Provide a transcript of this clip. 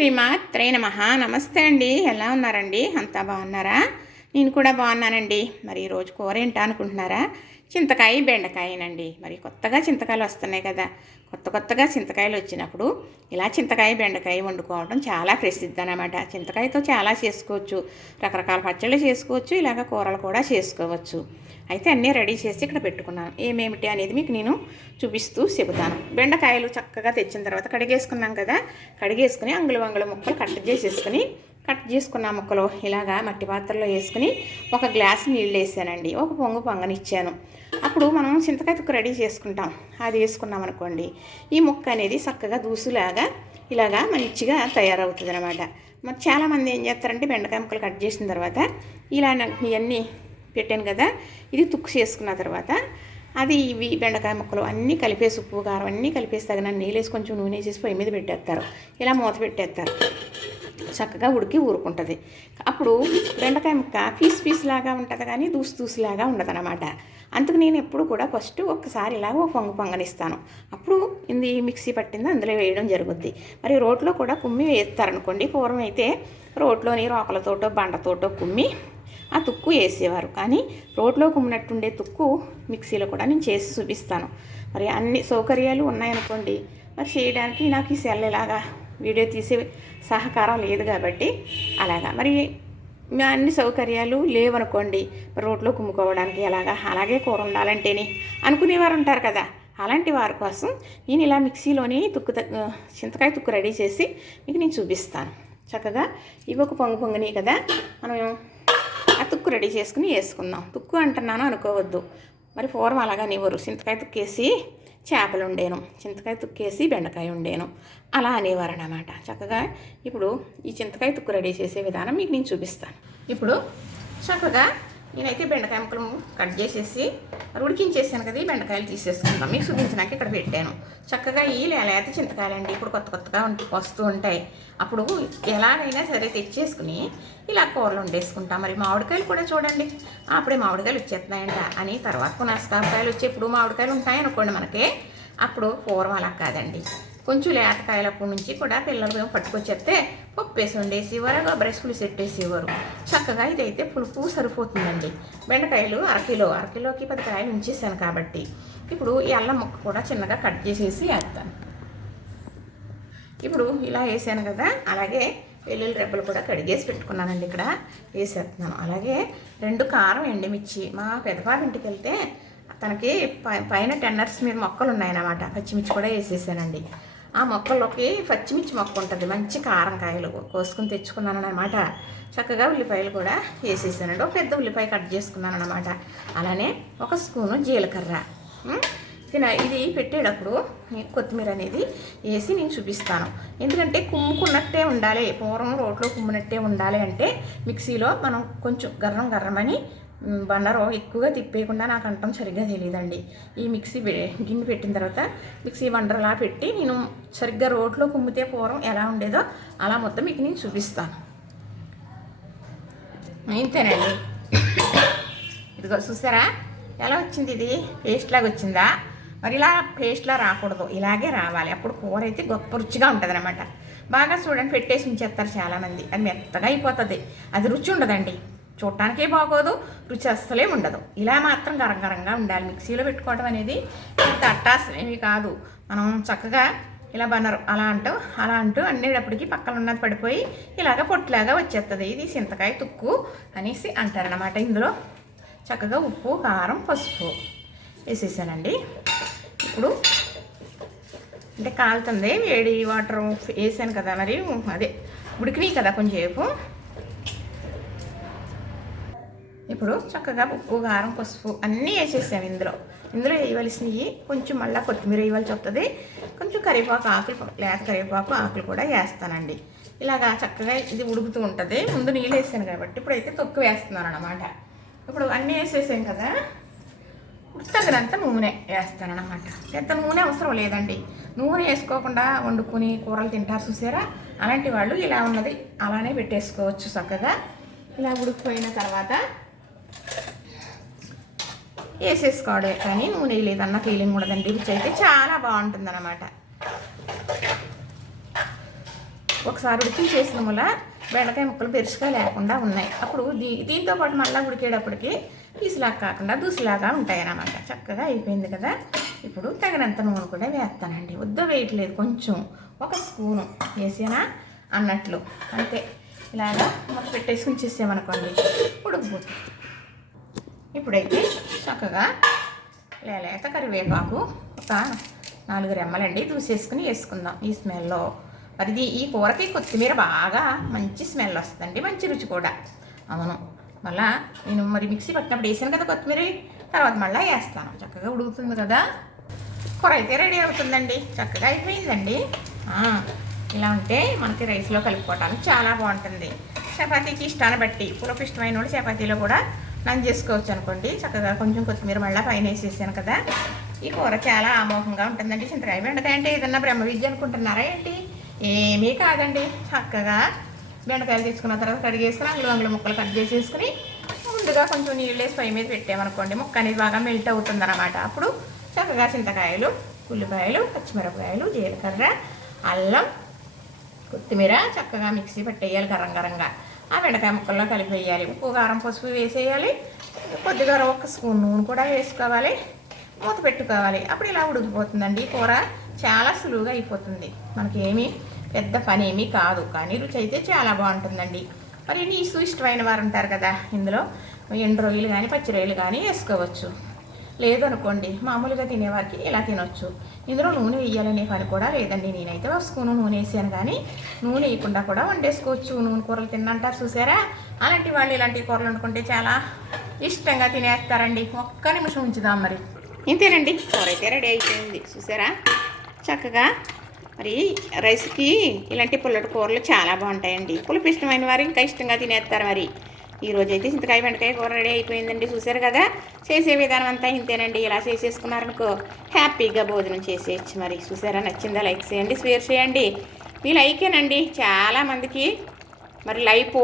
శ్రీమాత్రే నమః. నమస్తే అండి. ఎలా ఉన్నారండి? అంతా బాగున్నారా? నేను కూడా బాగున్నానండి. మరి ఈరోజు కూర ఏంటా అనుకుంటున్నారా? చింతకాయ బెండకాయనండి. మరి కొత్తగా చింతకాయలు వస్తున్నాయి కదా. కొత్తగా చింతకాయలు వచ్చినప్పుడు ఇలా చింతకాయ బెండకాయ వండుకోవడం చాలా ప్రసిద్ధి అన్నమాట. చింతకాయతో చాలా చేసుకోవచ్చు. రకరకాల పచ్చళ్ళు చేసుకోవచ్చు. ఇలాగ కూరలు కూడా చేసుకోవచ్చు. అయితే అన్నీ రెడీ చేసి ఇక్కడ పెట్టుకున్నాను. ఏమేమిటి అనేది మీకు నేను చూపిస్తూ చెబుతాను. బెండకాయలు చక్కగా తెచ్చిన తర్వాత కడిగేసుకున్నాం కదా. కడిగేసుకుని అంగుళం ముక్కలు కట్ చేసుకున్న ముక్కలు ఇలాగా మట్టి పాత్రలో వేసుకుని ఒక గ్లాస్ నీళ్ళు వేసానండి. ఒక పొంగనిచ్చాను. అప్పుడు మనం చింతకాయ తొక్కు రెడీ చేసుకుంటాం. అది వేసుకున్నాం అనుకోండి, ఈ ముక్క అనేది చక్కగా దూసులాగా ఇలాగా మంచిగా తయారవుతుంది అనమాట. మరి చాలామంది ఏం చేస్తారంటే బెండకాయ ముక్కలు కట్ చేసిన తర్వాత ఇలా ఇవన్నీ పెట్టాను కదా, ఇది తుక్కు చేసుకున్న తర్వాత అది ఇవి బెండకాయ ముక్కలు అన్నీ కలిపేసి ఉప్పు కారం అన్నీ కలిపేసి తగిన నీళ్ళు వేసి కొంచెం నూనె వేసేసి పొయ్యి మీద పెట్టేస్తారు. ఇలా మూత పెట్టేస్తారు. చక్కగా ఉడికి ఊరుకుంటుంది. అప్పుడు బెండకాయ ముక్క పీస్ లాగా ఉంటుంది, కానీ దూసులాగా ఉండదు అనమాట. అందుకు నేను ఎప్పుడు కూడా ఫస్ట్ ఒక్కసారి ఇలాగ పొంగనిస్తాను. అప్పుడు ఇది మిక్సీ పట్టింది అందులో వేయడం జరుగుద్ది. మరి రోట్లో కూడా కుమ్మి వేస్తారనుకోండి. పూర్వం అయితే రోట్లోని రోకలతోటో బండతోటో కుమ్మి ఆ తుక్కు వేసేవారు. కానీ రోట్లో కుమ్మినట్టుండే తుక్కు మిక్సీలో కూడా నేను చేసి చూపిస్తాను. మరి అన్ని సౌకర్యాలు ఉన్నాయనుకోండి, మరి చేయడానికి నాకు ఈ సెల్ ఇలాగా వీడియో తీసే సహకారం లేదు కాబట్టి అలాగా. మరి అన్ని సౌకర్యాలు లేవనుకోండి, రోట్లో కుమ్ముకోవడానికి అలాగే కూర ఉండాలంటేనే అనుకునేవారు ఉంటారు కదా. అలాంటి వారి కోసం నేను ఇలా మిక్సీలోని చింతకాయ తుక్కు రెడీ చేసి మీకు నేను చూపిస్తాను. చక్కగా ఇవి ఒక పొంగని కదా, మనం ఆ తుక్కు రెడీ చేసుకుని వేసుకుందాం. తుక్కు అంటున్నాను అనుకోవద్దు. మరి పూర్వం అలాగనివ్వరు. చింతకాయ తుక్కేసి చేపలు ఉండేను, చింతకాయ తుక్కేసి బెండకాయ ఉండేను, అలా అనేవారు అన్నమాట. చక్కగా ఇప్పుడు ఈ చింతకాయ తుక్కు రెడీ చేసే విధానం మీకు నేను చూపిస్తాను. ఇప్పుడు చక్కగా నేనైతే బెండకాయ ముక్కలు కట్ చేసేసి ఉడికించేసాను కదా. ఈ బెండకాయలు తీసేసుకుందాం. మీకు చూపించినాక ఇక్కడ పెట్టాను. చక్కగా ఈ లేత చింతకాయలండి ఇప్పుడు కొత్తగా వస్తూ ఉంటాయి. అప్పుడు ఎలాగైనా సరే తెచ్చేసుకుని ఇలా కూరలు వండేసుకుంటాం. మరి మామిడికాయలు కూడా చూడండి, అప్పుడే మామిడికాయలు వచ్చేస్తున్నాయంట అని. తర్వాత పునాసకాయలు వచ్చి ఎప్పుడు మామిడికాయలు ఉంటాయనుకోండి మనకి. అప్పుడు పూర్వం అలా కాదండి. కొంచెం లేతకాయలప్పటి నుంచి కూడా పిల్లలు పట్టుకొచ్చేస్తే పప్పు వేసి వండేసేవారు, బ్రష్లు సెట్టేసేవారు. చక్కగా ఇదైతే పులుపు సరిపోతుందండి. బెండకాయలు అరకిలోకి 10 కాయలు ఉంచేసాను కాబట్టి ఇప్పుడు ఈ అల్లం ముక్క కూడా చిన్నగా కట్ చేసేసి వేస్తాను. ఇప్పుడు ఇలా వేసాను కదా. అలాగే వెల్లుల్లి రెబ్బలు కూడా కడిగేసి పెట్టుకున్నానండి. ఇక్కడ వేసేస్తున్నాను. అలాగే 2 కారం ఎండుమిర్చి. మా పెద్దబాబు ఇంటికి వెళ్తే తనకి పైన టెన్నర్స్ మీద మొక్కలు ఉన్నాయన్నమాట. పచ్చిమిర్చి కూడా వేసేసానండి. ఆ మొక్కల్లోకి పచ్చిమిర్చి మొక్క ఉంటుంది, మంచి కారం కాయలు కోసుకుని తెచ్చుకున్నాను అన్నమాట. చక్కగా ఉల్లిపాయలు కూడా వేసేసానండి. ఒక పెద్ద ఉల్లిపాయ కట్ చేసుకున్నాను అన్నమాట. అలానే 1 స్పూను జీలకర్ర. ఇది పెట్టేటప్పుడు కొత్తిమీర అనేది వేసి నేను చూపిస్తాను. ఎందుకంటే కుమ్ముకున్నట్టే ఉండాలి. పూర్వం రోట్లో కుమ్మునట్టే ఉండాలి అంటే మిక్సీలో మనం కొంచెం గర్రమని బండరో ఎక్కువగా తిప్పేయకుండా, నాకు అంటాం సరిగ్గా తెలియదండి. ఈ మిక్సీ గిన్నె పెట్టిన తర్వాత మిక్సీ బండరలా పెట్టి నేను సరిగ్గా రోట్లో కుమ్మితే పూర్వం ఎలా ఉండేదో అలా మొత్తం మీకు నేను చూపిస్తాను. ఇంతేనండి. ఇదిగో చూసారా ఎలా వచ్చింది? ఇది పేస్ట్ లాగా వచ్చిందా? మరి ఇలా పేస్ట్లా రాకూడదు, ఇలాగే రావాలి. అప్పుడు కూర అయితే గొప్ప రుచిగా ఉంటుంది అనమాట. బాగా చూడండి, పెట్టేసి ఉంచేస్తారు చాలామంది. అది మెత్తగా అయిపోతుంది. అది రుచి ఉండదండి, చూడటానికే బాగోదు, రుచి అస్సలే ఉండదు. ఇలా మాత్రం గరంగా ఉండాలి. మిక్సీలో పెట్టుకోవడం అనేది పెద్ద అట్టాసం ఏమి కాదు. మనం చక్కగా ఇలా అలా అంటూ అనేటప్పటికి పక్కన ఉన్నది పడిపోయి ఇలాగ పొట్టులాగా వచ్చేస్తుంది. ఇది చింతకాయ తుక్కు అనేసి అంటారనమాట. ఇందులో చక్కగా ఉప్పు, కారం, పసుపు వేసేసానండి. ఇప్పుడు అంటే కాలుతుంది, వేడి వాటర్ వేసాను కదా. మరి అదే ఉడికినాయి కదా కొంచెంసేపు. ఇప్పుడు చక్కగా ఉప్పు, కారం, పసుపు అన్నీ వేసేసాము. ఇందులో వేయవలసినవి కొంచెం మళ్ళీ కొత్తిమీర వేయవలసి వస్తుంది. కొంచెం కరివేపాకు ఆకులు, లేత కరివేపాకు ఆకులు కూడా వేస్తానండి. ఇలాగా చక్కగా ఇది ఉడుకుతూ ఉంటుంది. ముందు నీళ్ళు వేసాను కాబట్టి ఇప్పుడైతే తొక్కు వేస్తున్నాను అన్నమాట. ఇప్పుడు అన్నీ వేసేసాం కదా. తగినంత నూనె వేస్తాను అన్నమాట. పెద్ద నూనె అవసరం లేదండి. నూనె వేసుకోకుండా వండుకొని కూరలు తింటారు చూసారా, అలాంటి వాళ్ళు ఇలా ఉన్నది అలానే పెట్టేసుకోవచ్చు. చక్కగా ఇలా ఉడికిపోయిన తర్వాత వేసేసుకోవడే, కానీ నూనె లేదన్న ఫీలింగ్ ఉండదండి. రుచి అయితే చాలా బాగుంటుంది అన్నమాట. ఒకసారి ఉడికించేసిన వల్ల బెండకాయ ముక్కలు పెరుసుగా లేకుండా ఉన్నాయి. అప్పుడు దీంతో పాటు మళ్ళీ ఉడికేటప్పటికి పీసులాగా కాకుండా దూసులాగా ఉంటాయి అన్నమాట. చక్కగా అయిపోయింది కదా. ఇప్పుడు తగినంత నూనె కూడా వేస్తానండి. వద్ద వేయట్లేదు, కొంచెం ఒక స్పూను వేసానా అన్నట్లు అంతే. ఇలాగా మొక్క పెట్టేసి ఉంచేసామనుకోండి ఉడికిపోతుంది. ఇప్పుడైతే చక్కగా లేత కరివేపాకు ఒక 4 రెమ్మలండి దూసేసుకుని వేసుకుందాం ఈ స్మెల్లో. మరి ఈ కూరకి కొత్తిమీర బాగా మంచి స్మెల్ వస్తుందండి, మంచి రుచి కూడా. అవును, మళ్ళీ నేను మరి మిక్సీ పట్టినప్పుడు వేసాను కదా కొత్తిమీర, తర్వాత మళ్ళీ వేస్తాను. చక్కగా ఉడుకుతుంది కదా. కూర అయితే రెడీ అవుతుందండి. చక్కగా అయిపోయిందండి. ఇలా ఉంటే మనకి రైస్లో కలుపుకోవడానికి చాలా బాగుంటుంది. చపాతీకి ఇష్టాన్ని బట్టి పులుపు ఇష్టమైన వాళ్ళు చపాతీలో కూడా నంజు చేసుకోవచ్చు అనుకోండి. చక్కగా కొంచెం కొత్తిమీర మళ్ళీ పైన వేసేసాను కదా. ఈ కూర చాలా అమోఘంగా ఉంటుందండి. చింతకాయ బెండకాయ అంటే ఏదన్నా బ్రహ్మ విద్య అనుకుంటున్నారా ఏంటి? ఏమీ కాదండి. చక్కగా బెండకాయలు తీసుకున్న తర్వాత కడిగేసుకుని అంగుళం ముక్కలు కట్ చేసేసుకుని ముందుగా కొంచెం నీళ్ళు వేసి పొయ్యి మీద పెట్టామనుకోండి, ముక్క అనేది బాగా మెల్ట్ అవుతుందన్నమాట. అప్పుడు చక్కగా చింతకాయలు, ఉల్లిపాయలు, పచ్చిమిరపకాయలు, జీలకర్ర, అల్లం, కొత్తిమీర చక్కగా మిక్సీ పట్టేయాలి గరంగా. ఆ బెండకాయ ముక్కల్లో కలిపి వేయాలి. ఉప్పు, కారం, పసుపు వేసేయాలి. కొద్దిగా 1 స్పూన్ నూనె కూడా వేసుకోవాలి. మూత పెట్టుకోవాలి. అప్పుడు ఇలా ఉడికిపోతుందండి. కూర చాలా సులువుగా అయిపోతుంది. మనకేమీ పెద్ద పని ఏమీ కాదు, కానీ రుచి అయితే చాలా బాగుంటుందండి. మరి నీసు ఇష్టమైన వారు ఉంటారు కదా, ఇందులో ఎండు రొయ్యలు కానీ పచ్చి రొయ్యలు కానీ వేసుకోవచ్చు. లేదు అనుకోండి, మామూలుగా తినేవారికి ఇలా తినొచ్చు. ఇందులో నూనె వేయాలనే పని కూడా లేదండి. నేనైతే 1 స్పూను నూనె వేసాను, కానీ నూనె వేయకుండా కూడా వండేసుకోవచ్చు. నూనె కూరలు తిన్నంటారు చూసారా, అలాంటి వాళ్ళు ఇలాంటి కూరలు వండుకుంటే చాలా ఇష్టంగా తినేస్తారండి. ఒక్క నిమిషం ఉంచుదాం. మరి ఇంతేనండి, కూర అయితే రెడీ అయిపోయింది చూసారా. చక్కగా మరి రైస్కి ఇలాంటి పుల్లటి కూరలు చాలా బాగుంటాయండి. పులుపు ఇష్టమైన వారు ఇంకా ఇష్టంగా తినేస్తారు. మరి ఈరోజైతే చింతకాయ బెండకాయ కూర రెడీ అయిపోయిందండి. చూసారు కదా. చేసే విధానం అంతా ఇంతేనండి. ఇలా చేసేసుకున్నారనుకో హ్యాపీగా భోజనం చేసేయచ్చు. మరి చూసారా, నచ్చిందా? లైక్ చేయండి, షేర్ చేయండి. మీ లైకేనండి చాలామందికి మరి లైఫ్